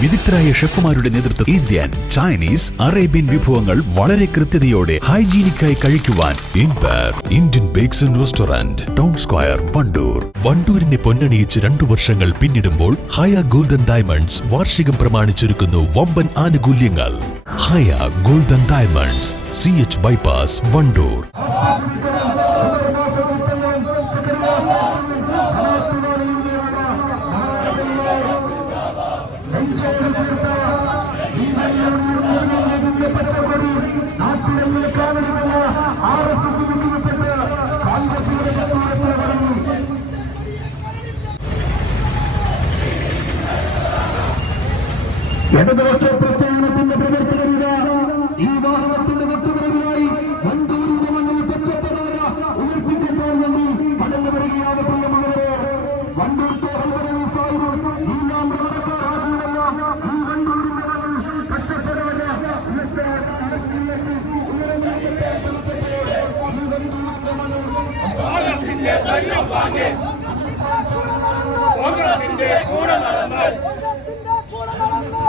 വിദഗ്ധരായ ഷെഫുമാരുടെ നേതൃത്വം Indian, Chinese, Arabian വിഭവങ്ങൾ വളരെ കൃത്യതയോടെ ഹൈജീനിക്കായി കഴിക്കുവാൻ Indian bakes and restaurant, town square, Wandoor. വണ്ടൂരിനെ പൊന്നണിയിച്ച് 2 വർഷങ്ങൾ പിന്നിടുമ്പോൾ ഹയ ഗോൾഡൻ ഡയമണ്ട്സ് വാർഷികം പ്രമാണിച്ചൊരുക്കുന്നു വമ്പൻ ആനുകൂല്യങ്ങൾ. Haya golden diamonds, CH bypass, Wandoor. ഇടതുപക്ഷ പ്രസ്ഥാനത്തിന്റെ പ്രവർത്തകരിത ഈ വാഹനത്തിന്റെ തൊട്ടുപിറകിലായി വണ്ടൂരിന്റെ മണ്ണിൽ പച്ചപ്പതാക ഉയർത്തിക്കെട്ടാൻ വേണ്ടി കടന്നു വരികയാണ്. പ്രിയമുള്ളവരെ, വണ്ടൂർ സാഹിബും ഈ നാം പ്രവർത്തകരാകുമെല്ലാം ഈ വണ്ടൂരിന്റെ മണ്ണിൽ പച്ചപ്പതാക ഉയർത്താൻ ഈ വണ്ടൂരിന്റെ മണ്ണിൽ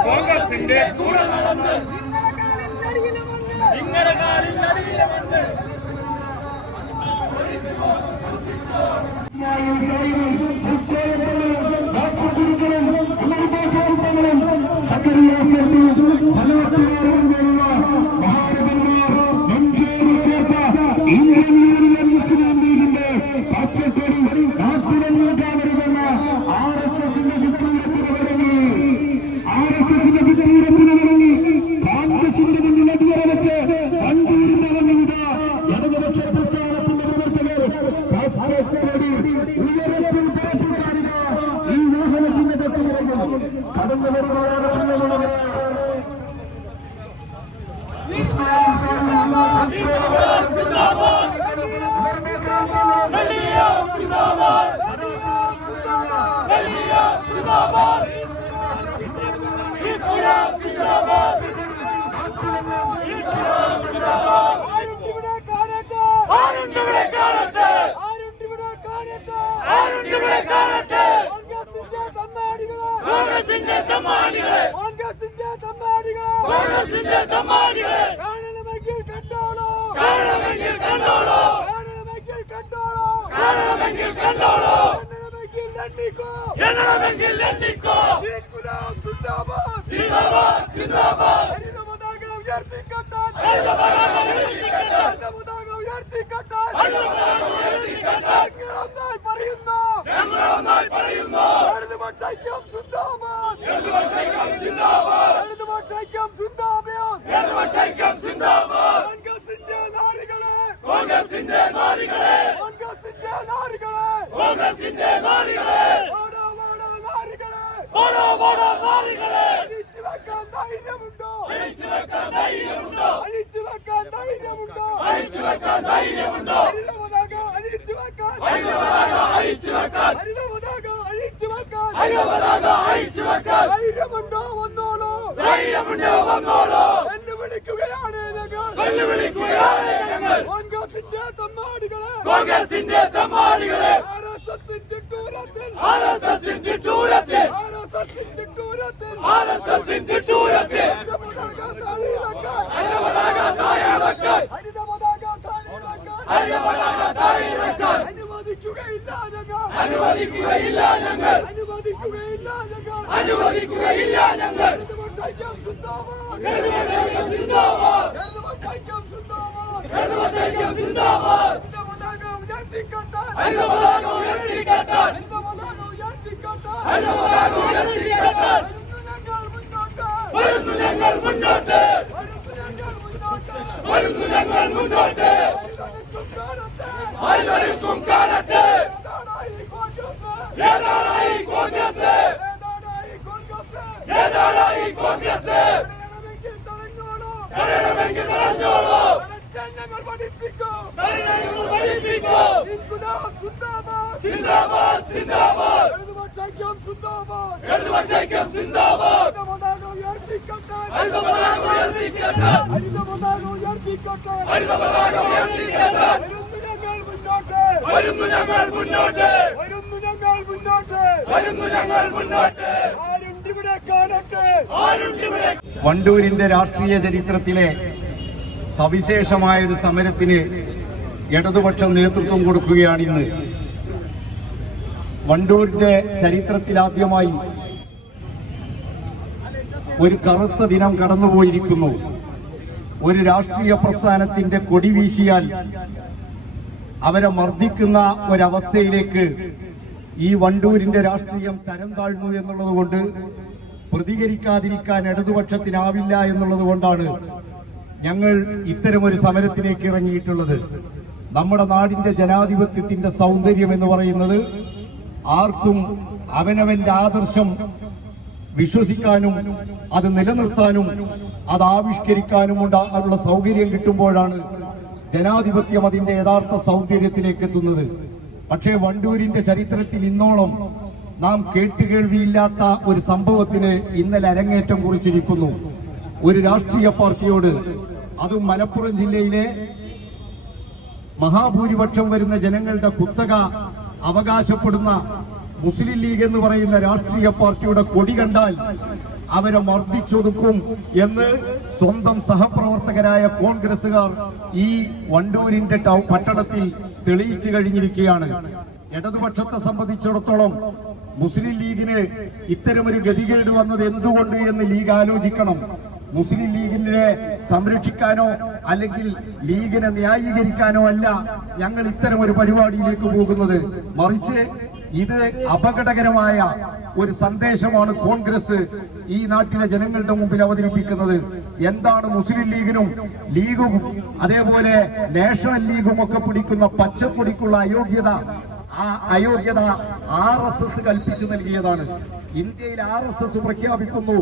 കോൺഗ്രസിന്റെ കൂടെ നടന്ന് നിങ്ങളുടെ കാലിൽ നടിയിലെ മണ്ണ് ഇന്ത്യൻ യൂണിയൻ മുസ്ലിം ലീഗിന്റെ പച്ചക്കൊടി നാട്ടിലെ വരുമെന്ന RSSന്റെ വിട്ടൂരത്തിന് വഴങ്ങി കോൺഗ്രസിന്റെ മുന്നിൽ അടിയറ വെച്ച് വണ്ടൂരിന്റെ വന്നുവിട ഇടതുപക്ഷ പ്രസ്ഥാനത്തിന്റെ പ്രവർത്തകർ പച്ചക്കൊടി ഉയരത്തിൽ പുറത്തു കാണുക ഈ വാഹനത്തിന്റെ തൊട്ടുപിറകിൽ കടന്നു വരുവാനാണ്. പ്രിയമുള്ളവരെ, കോൺഗ്രസിന്റെ തമ്മാടികളെ വരുന്നു ഞങ്ങൾ മുന്നോട്ട്, വരുന്നു ഞങ്ങൾ മുന്നോട്ട്, വരുന്നു ഞങ്ങൾ മുന്നോട്ട്. ആരുണ്ടിവിടെ കാണട്ടെ, ആരുണ്ടിവിടെ. വണ്ടൂരിന്റെ രാഷ്ട്രീയ ചരിത്രത്തിലെ സവിശേഷമായൊരു സമരത്തിന് ഇടതുപക്ഷം നേതൃത്വം കൊടുക്കുകയാണ് ഇന്ന്. വണ്ടൂരിന്റെ ചരിത്രത്തിലാദ്യമായി ഒരു കറുത്ത ദിനം കടന്നുപോയിരിക്കുന്നു. ഒരു രാഷ്ട്രീയ പ്രസ്ഥാനത്തിന്റെ കൊടി വീശിയാൽ അവരെ മർദ്ദിക്കുന്ന ഒരവസ്ഥയിലേക്ക് ഈ വണ്ടൂരിന്റെ രാഷ്ട്രീയം തരം താഴ്ന്നു എന്നുള്ളത് കൊണ്ട് പ്രതികരിക്കാതിരിക്കാൻ ഇടതുപക്ഷത്തിനാവില്ല എന്നുള്ളത് കൊണ്ടാണ് ഞങ്ങൾ ഇത്തരമൊരു സമരത്തിലേക്ക് ഇറങ്ങിയിട്ടുള്ളത്. നമ്മുടെ നാടിന്റെ ജനാധിപത്യത്തിന്റെ സൗന്ദര്യം എന്ന് പറയുന്നത് ആർക്കും അവനവന്റെ ആദർശം വിശ്വസിക്കാനും അത് നിലനിർത്താനും അത് ആവിഷ്കരിക്കാനും ഉള്ള സൗകര്യം കിട്ടുമ്പോഴാണ് ജനാധിപത്യം അതിന്റെ യഥാർത്ഥ സൗന്ദര്യത്തിലേക്ക് എത്തുന്നത്. പക്ഷേ വണ്ടൂരിന്റെ ചരിത്രത്തിൽ ഇന്നോളം നാം കേട്ടുകേൾവിയില്ലാത്ത ഒരു സംഭവത്തിന് ഇന്നലെ അരങ്ങേറ്റം കുറിച്ചിരിക്കുന്നു. ഒരു രാഷ്ട്രീയ പാർട്ടിയോട്, അതും മലപ്പുറം ജില്ലയിലെ മഹാഭൂരിപക്ഷം വരുന്ന ജനങ്ങളുടെ കുത്തക അവകാശപ്പെടുന്ന മുസ്ലിം ലീഗ് എന്ന് പറയുന്ന രാഷ്ട്രീയ പാർട്ടിയുടെ കൊടി കണ്ടാൽ അവരെ മർദ്ദിച്ചൊതുക്കും എന്ന് സ്വന്തം സഹപ്രവർത്തകരായ കോൺഗ്രസുകാർ ഈ വണ്ടൂരിന്റെ പട്ടണത്തിൽ തെളിയിച്ചു കഴിഞ്ഞിരിക്കുകയാണ്. ഇടതുപക്ഷത്തെ സംബന്ധിച്ചിടത്തോളം മുസ്ലിം ലീഗിന് ഇത്തരമൊരു ഗതികേട് വന്നത് എന്തുകൊണ്ട് എന്ന് ലീഗ് ആലോചിക്കണം. മുസ്ലിം ലീഗിനെ സംരക്ഷിക്കാനോ അല്ലെങ്കിൽ ലീഗിനെ ന്യായീകരിക്കാനോ അല്ല ഞങ്ങൾ ഇത്തരമൊരു പരിപാടിയിലേക്ക് പോകുന്നത്. മറിച്ച് ഇത് അപകടകരമായ ഒരു സന്ദേശമാണ് കോൺഗ്രസ് ഈ നാട്ടിലെ ജനങ്ങളുടെ മുമ്പിൽ അവതരിപ്പിക്കുന്നത്. എന്താണ് മുസ്ലിം ലീഗിനും ലീഗും അതേപോലെ നാഷണൽ ലീഗും ഒക്കെ പിടിക്കുന്ന പച്ചക്കൊടിക്കുള്ള അയോഗ്യത? ആ അയോഗ്യത RSS കൽപ്പിച്ചു നൽകിയതാണ്. ഇന്ത്യയിൽ RSS പ്രഖ്യാപിക്കുന്നു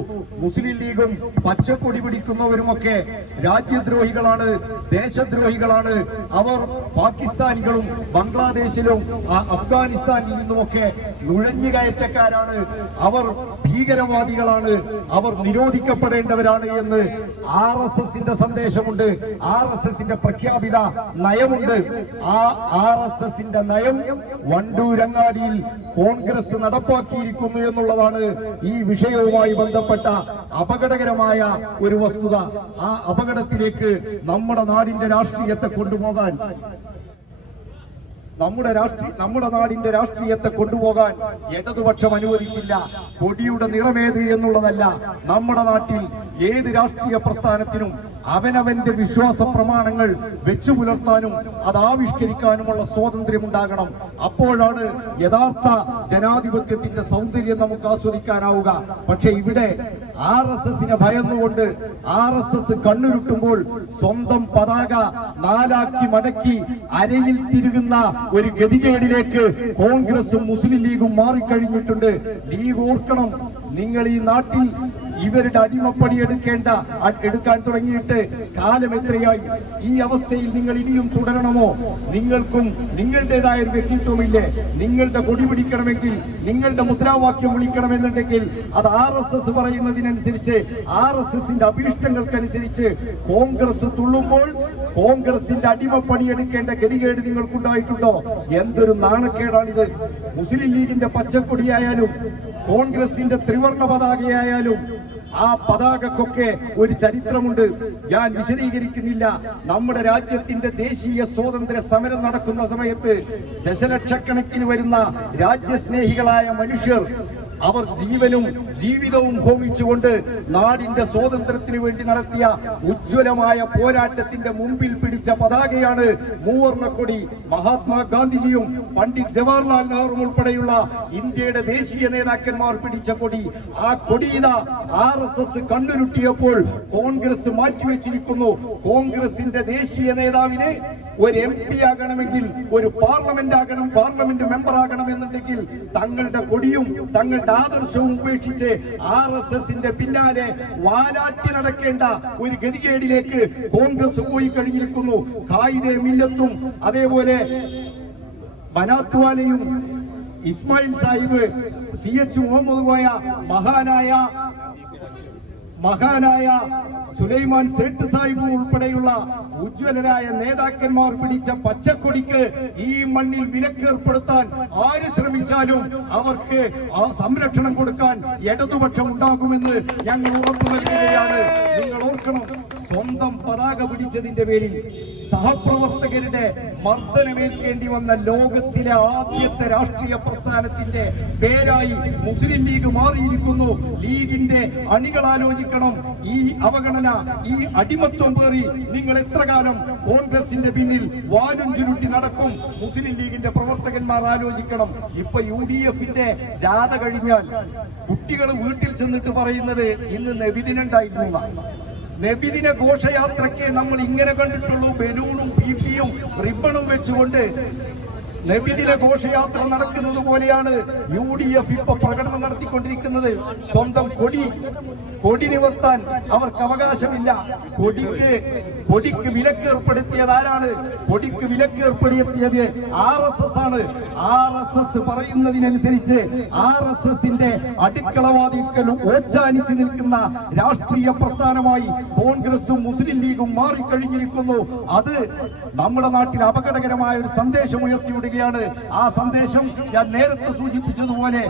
മുസ്ലിം ലീഗും പച്ചക്കൊടി പിടിക്കുന്നവരുമൊക്കെ രാജ്യദ്രോഹികളാണ്, ദേശദ്രോഹികളാണ്. അവർ പാകിസ്ഥാനികളും ബംഗ്ലാദേശിലും അഫ്ഗാനിസ്ഥാനിൽ നിന്നുമൊക്കെ നുഴഞ്ഞുകയറ്റക്കാരാണ്, അവർ ഭീകരവാദികളാണ്, അവർ നിരോധിക്കപ്പെടേണ്ടവരാണ് എന്ന് RSSന്റെ സന്ദേശമുണ്ട്. RSSന്റെ പ്രഖ്യാപിത നയമുണ്ട്. ആ RSSന്റെ നയം വണ്ടൂരങ്ങാടിയിൽ കോൺഗ്രസ് നടപ്പാക്കിയിരിക്കുന്നു എന്നുള്ളതാണ് ഈ വിഷയവുമായി ബന്ധപ്പെട്ട അപകടകരമായ ഒരു വസ്തുത. ആ അപകടത്തിലേക്ക് നമ്മുടെ നാടിന്റെ രാഷ്ട്രീയത്തെ കൊണ്ടുപോകാൻ നമ്മുടെ നാടിന്റെ രാഷ്ട്രീയത്തെ കൊണ്ടുപോകാൻ ഇടതുപക്ഷം അനുവദിക്കില്ല. കൊടിയുടെ നിറമേത് എന്നുള്ളതല്ല, നമ്മുടെ നാട്ടിൽ ഏത് രാഷ്ട്രീയ പ്രസ്ഥാനത്തിനും അവനവന്റെ വിശ്വാസ പ്രമാണങ്ങൾ വെച്ചു പുലർത്താനും അത് ആവിഷ്കരിക്കാനുമുള്ള സ്വാതന്ത്ര്യം ഉണ്ടാകണം. അപ്പോഴാണ് യഥാർത്ഥ ജനാധിപത്യത്തിന്റെ സൗന്ദര്യം നമുക്ക് ആസ്വദിക്കാനാവുക. പക്ഷെ ഇവിടെ RSSനെ ഭയന്നുകൊണ്ട് RSS കണ്ണുരുട്ടുമ്പോൾ സ്വന്തം പതാക നാലാക്കി മടക്കി അരയിൽ തിരുകുന്ന ഒരു ഗതികേടിലേക്ക് കോൺഗ്രസും മുസ്ലിം ലീഗും മാറിക്കഴിഞ്ഞിട്ടുണ്ട്. ലീഗ് ഓർക്കണം, നിങ്ങൾ ഈ നാട്ടിൽ ഇവരുടെ അടിമപ്പണി എടുക്കാൻ തുടങ്ങിയിട്ട് കാലം എത്രയായി? ഈ അവസ്ഥയിൽ നിങ്ങൾ ഇനിയും തുടരണമോ? നിങ്ങൾക്കും നിങ്ങളുടേതായ ഒരു വ്യക്തിത്വമില്ലേ? നിങ്ങളുടെ കൊടി പിടിക്കണമെങ്കിൽ, നിങ്ങളുടെ മുദ്രാവാക്യം വിളിക്കണമെന്നുണ്ടെങ്കിൽ അത് RSS പറയുന്നതിനനുസരിച്ച്, RSSന്റെ അഭീഷ്ടങ്ങൾക്കനുസരിച്ച് കോൺഗ്രസ് തുള്ളുമ്പോൾ കോൺഗ്രസിന്റെ അടിമപ്പണി എടുക്കേണ്ട ഗതികേട് നിങ്ങൾക്കുണ്ടായിട്ടുണ്ടോ? എന്തൊരു നാണക്കേടാണിത്! മുസ്ലിം ലീഗിന്റെ പച്ചക്കൊടിയായാലും കോൺഗ്രസിന്റെ ത്രിവർണ പതാകയായാലും ആ പതാകക്കൊക്കെ ഒരു ചരിത്രമുണ്ട്. ഞാൻ വിശദീകരിക്കുന്നില്ല. നമ്മുടെ രാജ്യത്തിന്റെ ദേശീയ സ്വാതന്ത്ര്യ സമരം നടക്കുന്ന സമയത്ത് ദശലക്ഷക്കണക്കിന് വരുന്ന രാജ്യസ്നേഹികളായ മനുഷ്യർ അവർ ജീവനും ജീവിതവും ഹോമിച്ചുകൊണ്ട് നാടിന്റെ സ്വാതന്ത്ര്യത്തിന് വേണ്ടി നടത്തിയ ഉജ്ജ്വലമായ പോരാട്ടത്തിന്റെ മുമ്പിൽ പിടിച്ച പതാകയാണ് മൂവർണ്ണക്കൊടി. മഹാത്മാഗാന്ധിജിയും പണ്ഡിറ്റ് ജവഹർലാൽ നെഹ്റുവും ഉൾപ്പെടെയുള്ള ഇന്ത്യയുടെ ദേശീയ നേതാക്കന്മാർ പിടിച്ച കൊടി. ആ കൊടിയിത RSS കണ്ണുരുട്ടിയപ്പോൾ കോൺഗ്രസ് മാറ്റിവെച്ചിരിക്കുന്നു. കോൺഗ്രസിന്റെ ദേശീയ നേതാവിനെ ഒരു MP ആകണമെങ്കിൽ, ഒരു പാർലമെന്റ് മെമ്പർ ആകണമെന്നുണ്ടെങ്കിൽ തങ്ങളുടെ കൊടിയും തങ്ങളുടെ ആദർശവും ഉപേക്ഷിച്ച് RSSന്റെ പിന്നാലെ വാലാട്ടി നടക്കേണ്ട ഒരു ഗതികേടിലേക്ക് കോൺഗ്രസ് പോയി കഴിഞ്ഞിരിക്കുന്നു. ഖായിദെ മില്ലത്തും അതേപോലെ ബനാത്വാലയും ഇസ്മായിൽ സാഹിബ്, CH മുഹമ്മദ് കോയ, മഹാനായ സുലൈമാൻ സേട്ട് സാഹിബ് ഉൾപ്പെടെയുള്ള ഉജ്ജ്വലരായ നേതാക്കന്മാർ പിടിച്ച പച്ചക്കൊടിക്ക് ഈ മണ്ണിൽ വിലക്കേർപ്പെടുത്താൻ ആര് ശ്രമിച്ചാലും അവർക്ക് ആ സംരക്ഷണം കൊടുക്കാൻ ഇടതുപക്ഷം ഉണ്ടാകുമെന്ന് ഞങ്ങൾ ഉറപ്പു നൽകുകയാണ്. നിങ്ങൾ ഓർക്കണം, സ്വന്തം പതാക പിടിച്ചതിന്റെ പേരിൽ സഹപ്രവർത്തകരുടെ മർദ്ദനമേൽക്കേണ്ടി വന്ന ലോകത്തിലെ ആദ്യത്തെ രാഷ്ട്രീയ പ്രസ്ഥാനത്തിന്റെ പേരായി മുസ്ലിം ലീഗ് മാറിയിരിക്കുന്നു. ലീഗിന്റെ അണികൾ ആലോചിക്കണം, ഈ അവഗണന, ഈ അടിമത്വം പേറി നിങ്ങൾ എത്ര കാലം കോൺഗ്രസിന്റെ പിന്നിൽ വാലും ചുരുട്ടി നടക്കും? മുസ്ലിം ലീഗിന്റെ പ്രവർത്തകന്മാർ ആലോചിക്കണം. ഇപ്പൊ UDFന്റെ ജാഥ കഴിഞ്ഞാൽ കുട്ടികൾ വീട്ടിൽ ചെന്നിട്ട് പറയുന്നത് ഇന്ന് നബിദിനുണ്ടായിരുന്നു. നബിദിന ഘോഷയാത്രയ്ക്ക് നമ്മൾ ഇങ്ങനെ കണ്ടിട്ടുള്ളൂ, ബലൂണും പീപ്പിയും റിബണും വെച്ചുകൊണ്ട് നബിദിന ഘോഷയാത്ര നടക്കുന്നത് പോലെയാണ് UDF ഇപ്പൊ പ്രകടനം നടത്തിക്കൊണ്ടിരിക്കുന്നത്. സ്വന്തം കൊടി നിവർത്താൻ അവർക്ക് അവകാശമില്ല. കൊടിക്ക് വിലക്കേർപ്പെടുത്തിയത് ആരാണ്? കൊടിക്ക് വിലക്കേർപ്പെടുത്തിയത് RSS ആണ്. RSS പറയുന്നതിനനുസരിച്ച് RSSന്റെ അടുക്കളവാതിക്കൽ ഓച്ചാനിച്ചു നിൽക്കുന്ന രാഷ്ട്രീയ പ്രസ്ഥാനമായി കോൺഗ്രസും മുസ്ലിം ലീഗും മാറിക്കഴിഞ്ഞിരിക്കുന്നു. അത് നമ്മുടെ നാട്ടിൽ അപകടകരമായ ഒരു സന്ദേശം ഉയർത്തിവിടുകയാണ്. ആ സന്ദേശം ഞാൻ നേരത്തെ സൂചിപ്പിച്ചതുപോലെ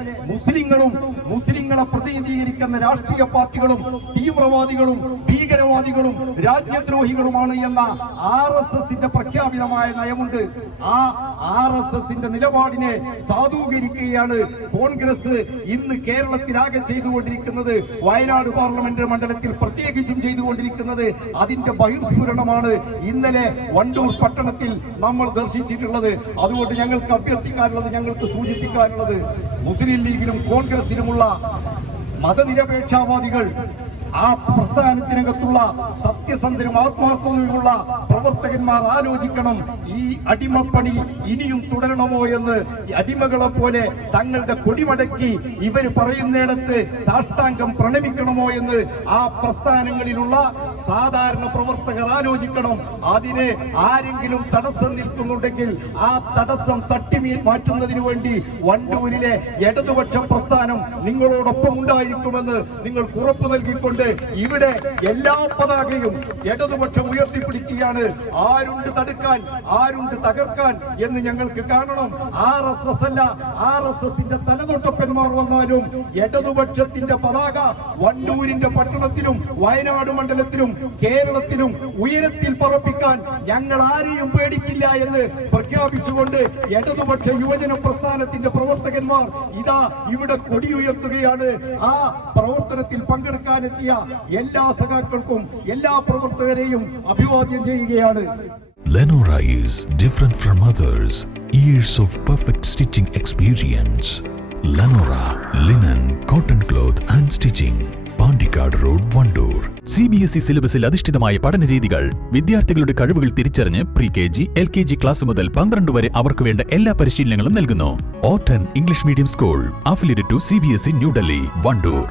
മുസ്ലിങ്ങളെ പ്രതിനിധീകരിക്കുന്ന രാഷ്ട്രീയ പാർട്ടികളും തീവ്രവാദികളും ഭീകരവാദികളും രാജ്യദ്രോഹികളുമാണ് എന്ന RSSന്റെ പ്രഖ്യാപിതമായ നയമുണ്ട്. ആ RSSന്റെ നിലപാടിനെ സാധൂകരിക്കുകയാണ് കോൺഗ്രസ് ഇന്ന് കേരളത്തിലാകെ ചെയ്തുകൊണ്ടിരിക്കുന്നത്. വയനാട് പാർലമെന്റ് മണ്ഡലത്തിൽ പ്രത്യേകിച്ചും ചെയ്തുകൊണ്ടിരിക്കുന്നത് അതിന്റെ ബഹിർസ്ഫുരണമാണ് ഇന്നലെ വണ്ടൂർ പട്ടണത്തിൽ നമ്മൾ ദർശിച്ചിട്ടുള്ളത്. അതുകൊണ്ട് ഞങ്ങൾക്ക് അഭ്യർത്ഥിക്കാനുള്ളത്, ഞങ്ങൾക്ക് സൂചിപ്പിക്കാനുള്ളത്, മുസ്ലിം ലീഗിലും കോൺഗ്രസിലുമുള്ള മതനിരപേക്ഷാവാദികൾ, ആ പ്രസ്ഥാനത്തിനകത്തുള്ള സത്യസന്ധരും ആത്മാർത്ഥതയുമുള്ള പ്രവർത്തകന്മാർ ആലോചിക്കണം, ഈ അടിമപ്പണി ഇനിയും തുടരണമോ എന്ന്. അടിമകളെ പോലെ തങ്ങളുടെ കൊടിമടക്കി ഇവർ പറയുന്നിടത്ത് സാഷ്ടാംഗം പ്രണമിക്കണമോ എന്ന് ആ പ്രസ്ഥാനങ്ങളിലുള്ള സാധാരണ പ്രവർത്തകർ ആലോചിക്കണം. അതിന് ആരെങ്കിലും തടസ്സം നിൽക്കുന്നുണ്ടെങ്കിൽ ആ തടസ്സം മാറ്റുന്നതിന് വേണ്ടി വണ്ടൂരിലെ ഇടതുപക്ഷ പ്രസ്ഥാനം നിങ്ങളോടൊപ്പം ഉണ്ടായിരിക്കുമെന്ന് നിങ്ങൾക്ക് ഉറപ്പു നൽകിക്കൊണ്ട് ഇവിടെ എല്ലാ പതാകയും ഇടതുപക്ഷം ഉയർത്തിപ്പിടിക്കുകയാണ്. ആരുണ്ട് തടുക്കാൻ, ആരുണ്ട് തകർക്കാൻ എന്ന് ഞങ്ങൾക്ക് കാണണം. RSS അല്ല, RSSന്റെ തലതൊട്ടപ്പന്മാർ വന്നാലും ഇടതുപക്ഷത്തിന്റെ പതാക വണ്ടൂരിന്റെ പട്ടണത്തിലും വയനാട് മണ്ഡലത്തിലും കേരളത്തിലും ഉയരത്തിൽ പറപ്പിക്കാൻ ഞങ്ങൾ ആരെയും പേടിക്കില്ല എന്ന് പ്രഖ്യാപിച്ചുകൊണ്ട് ഇടതുപക്ഷ യുവജന പ്രസ്ഥാനത്തിന്റെ പ്രവർത്തകന്മാർ ഇതാ ഇവിടെ കൊടിയുയർത്തുകയാണ്. ആ പ്രവർത്തനത്തിൽ പങ്കെടുക്കാനെത്തിയ എല്ലാ സഖാക്കൾക്കും എല്ലാ പ്രവർത്തകരെയും അഭിവാദ്യം ചെയ്യുകയാണ്. Lenora is different from others. Years of perfect stitching experience. Lenora linen, cotton cloth and stitching. Pandikkad road, Wandoor. CBSE സിലബസിൽ അധിഷ്ഠിതമായ പഠനരീതികൾ. വിദ്യാർത്ഥികളുടെ കഴിവുകൾ തിരിച്ചറിഞ്ഞ് pre-KG, LKG ക്ലാസ് മുതൽ 12 വരെ അവർക്ക് വേണ്ട എല്ലാ പരിശീലനങ്ങളും നൽകുന്നു. ഓട്ടൻ English medium school, affiliated to CBSE New Delhi, Wandoor.